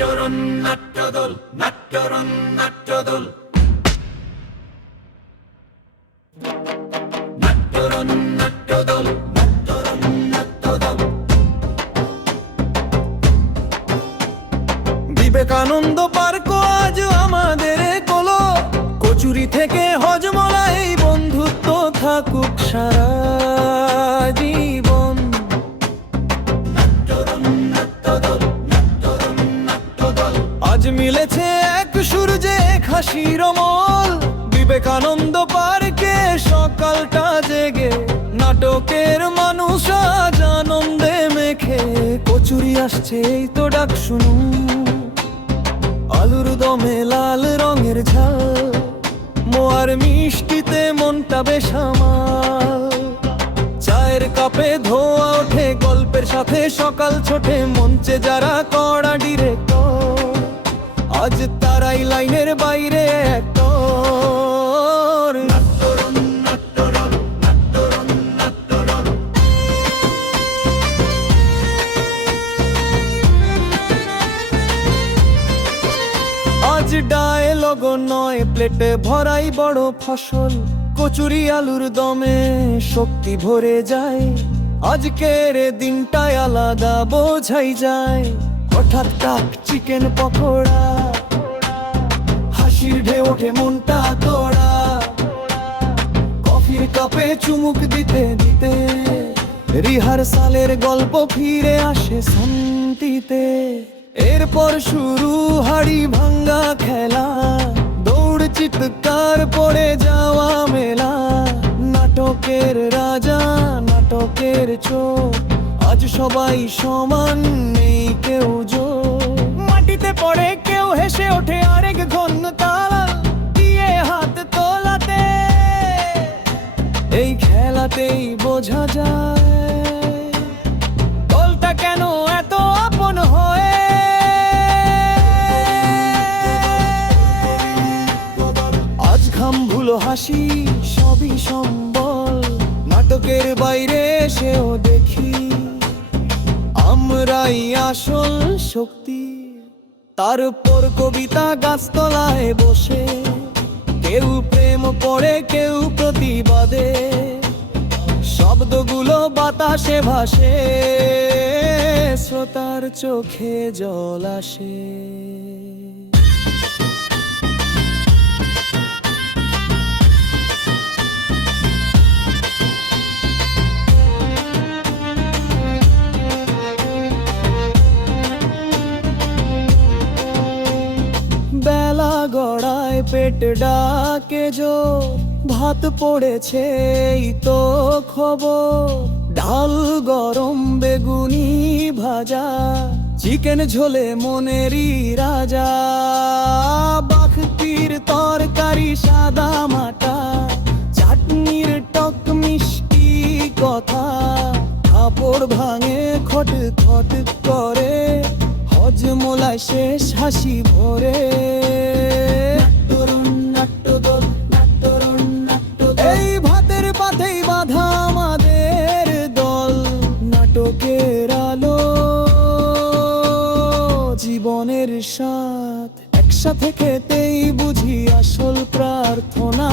নাট্যরণ নাট্যদল, নাট্যরণ নাট্যদল, নাট্যরণ নাট্যদল, নাট্যরণ নাট্যদল। Vivekananda park আজ আমাদের কোলো, কচুরি থেকে হজমলাই বন্ধুত্ব থাকুক সারা জীবন। নাট্যরণ নাট্যদল, নাট্যরণ নাট্যদল। আজ মিলেছে এক সূর্যে এক হাসির অমল, বিবেকানন্দ পার্কে সকালটা জেগে নাটকের মানুষ আজ আনন্দে মেখে। কচুরি আসছে এই তো ডাক শুনু, আলুর দমে লাল রঙের ঝাল, মোয়ার মিষ্টিতে মনটা বেসামাল। চায়ের কাপে ধোয়া ওঠে গল্পের সাথে সকাল ছোটে, মঞ্চে যারা কড়া ডিরেক্টর আজ তারাই লাইনের বাইরে অ্যাক্টর। নাট্যরণ নাট্যদল, নাট্যরণ নাট্যদল। আজ ডায়লগ নয় প্লেটে ভরাই বড় ফসল, কচুরি আলুর দমে শক্তি ভরে যায়। আজকের দিনটাই আলাদা বোঝাই যায়, হঠাৎ টাক চিকেন পকোড়া, হাসির ঢেউ ওঠে মনটা তোড়া। কফির কাপে চুমুক দিতে দিতে রিহার্সালের গল্প ফিরে আসে শান্তিতে। এরপর শুরু হাড়ি ভাঙ্গা খেলা, দৌড় চিৎকার পড়ে যাওয়া মেলা। নাটকের রাজা নাটকের চোখ, আজ সবাই সমান নেই কেউ জোর। মাটিতে পড়ে কেউ হেসে ওঠে আরেক ঘন্টাল দিয়ে হাত তোলাতে। এই খেলাতেই বোঝা যায় দলটা কেন এত আপন হয়। আজ ঘাম ভুলো হাসি সবই সম্বল, নাটকের বাইরে এসেও দেখি আমরাই আসল শক্তি। তারপর কবিতা গাছতলায় বসে, কেউ প্রেম পড়ে কেউ প্রতিবাদে, শব্দগুলো বাতাসে ভাসে, শ্রোতার চোখে জল আসে। বেলা গড়ায় পেট ডাকে জো, ভাত পড়েছে এই তো খবর। ডাল গরম বেগুনি ভাজা, চিকেন ঝোলে মনেরই রাজা। বাখতির তরকারি সাদা মাটা, চাটনির টক মিষ্টি কথা। কাপড় ভাঙে খট খট করে, হজমোলায় শেষ হাসি ভরে। নাট্যরণ নাট্যদল, নাট্যরণ নাট্যদল। এই ভাতের পাতেই বাঁধা আমাদের দল, নাটকের আলো জীবনের স্বাদ। একসাথে খেতেই বুঝি আসল প্রার্থনা।